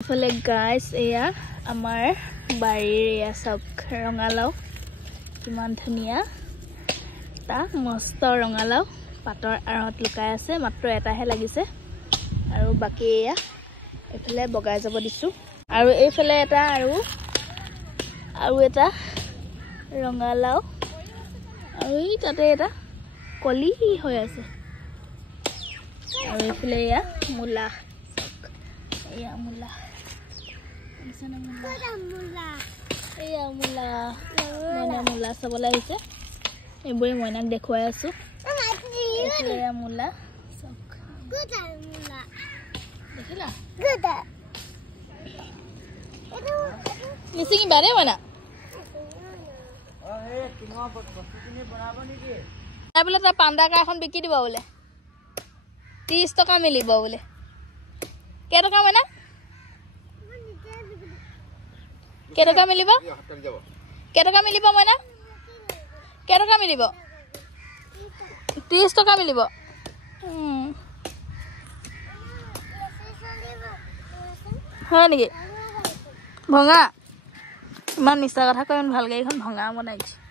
ফলে গাইস এয়া আমাৰ বাৰীৰ এয়া সব ৰঙালাও কিমান ধুনিয়া তা মস্ত ৰঙালাও পাতৰ আৰত লুকাই আছে মাত্ৰ এটাহে লাগিছে আৰু বাকি এয়া এফালে বগাই যাব দিছো আৰু এইফালে এটা আৰু এটা ৰঙালাও আৰু এই তাতে এটা কলি হৈ আছে আৰু এইফালে এয়া মূলা এয়া মূলা এয়া মূলা চাবলৈ আহিছে এইবোৰে মইনাক দেখুৱাই আছো এয়া মূলা দেখিলা মিচিং বাৰে মইনা বোলে তাৰ পাণ্ডা কাৰ এখন বিকি দিব বোলে 30 টকা মিলিব বোলে কেই টকা মইনা কেই টকা মিলিব মইনা কেই টকা মিলিব 30 টকা মিলিব হয় নেকি ভঙা ইমান মিছা কথা কৈ ভাল গাড়ীখন ভঙা বনাইছে